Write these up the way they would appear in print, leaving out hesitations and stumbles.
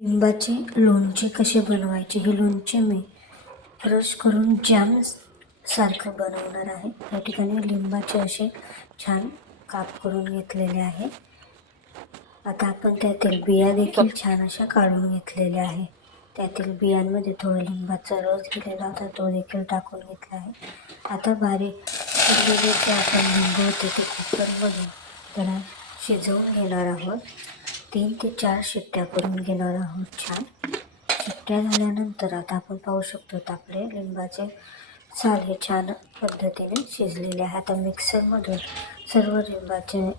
लिंबाचे लोणचे कसे बनवायचे, हे लोणचे मी क्रश करून जॅम सारखं बनवणार आहे. या ठिकाणी लिंबाचे असे छान काप करून घेतलेले आहे. आता आपण त्यातील बिया देखील छान अशा काढून घेतलेल्या आहे. त्यातील बियांमध्ये थोडा लिंबाचा रस दिलेला होता, तो देखील टाकून घेतला आहे. आता बारीक चिरलेले जे आपण लिंबू होते ते कुकरमधून त्याला शिजवून घेणार आहोत. 3 ते 4 शिट्ट्या करून घेणार आहोत. छान शिट्ट्या झाल्यानंतर आता आपण पाहू शकतो आपले लिंबाचे साल हे छान पद्धतीने शिजलेले आहे. आता मिक्सरमधून सर्व लिंबाचे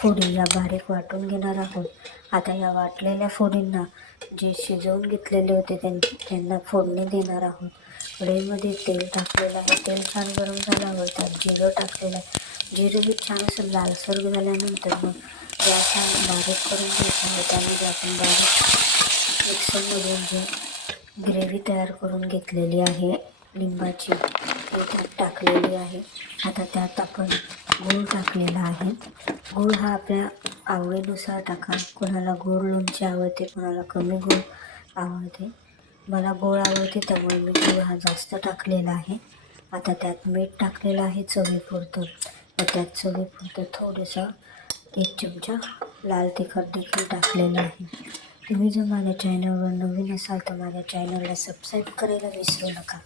फोडी या बारीक वाटून घेणार आहोत. आता या वाटलेल्या फोडींना जे शिजवून घेतलेले होते त्यांना फोडणी देणार आहोत. कढईमध्ये तेल टाकलेलं आहे. तेल छान गरम झाल्यावर त्यात जिरं टाकलेलं आहे. जिरं बी छान असं लालसर झाल्यानंतर मग गॅस छान बारीक करून घ्यायचा आहे. त्यामध्ये आपण बारीक मिक्सरमधून जे ग्रेव्ही तयार करून घेतलेली आहे लिंबाची ते त्यात टाकलेली आहे. आता त्यात आपण गूळ टाकलेला आहे. गूळ हा आपल्या आवडीनुसार टाका. कोणाला गोड लोणचे आवडते, कोणाला कमी गोड आवडते. मला गोड आवडते त्यामुळे मी गूळ हा जास्त टाकलेला आहे. आता त्यात मीठ टाकलेलं आहे चवीपुरतं. व त्यात चवीपुरतं थोडंसं 1 चमचा लाल तिखट देखील टाकलेलं आहे. तुम्ही जर माझ्या चॅनलवर नवीन असाल तर माझ्या चॅनलला सबस्क्राईब करायला विसरू नका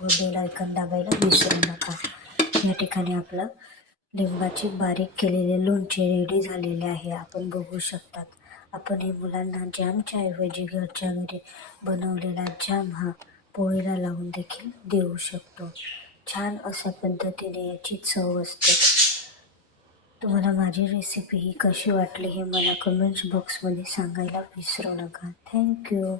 व बेल आयकॉन दाबायला विसरू नका. या ठिकाणी आपलं लिंबाची बारीक केलेले लोणचे रेडी झालेले आहे. आपण बघू शकतात. आपण हे मुलांना जॅमच्या ऐवजी घरच्या घरी बनवलेला जॅम हा पोळीला लावून देखील देऊ शकतो. छान अशा पद्धतीने याची चव असते. तुम्हाला माझी रेसिपी ही कशी वाटली हे मला कमेंट्स बॉक्समध्ये सांगायला विसरू नका. थँक्यू.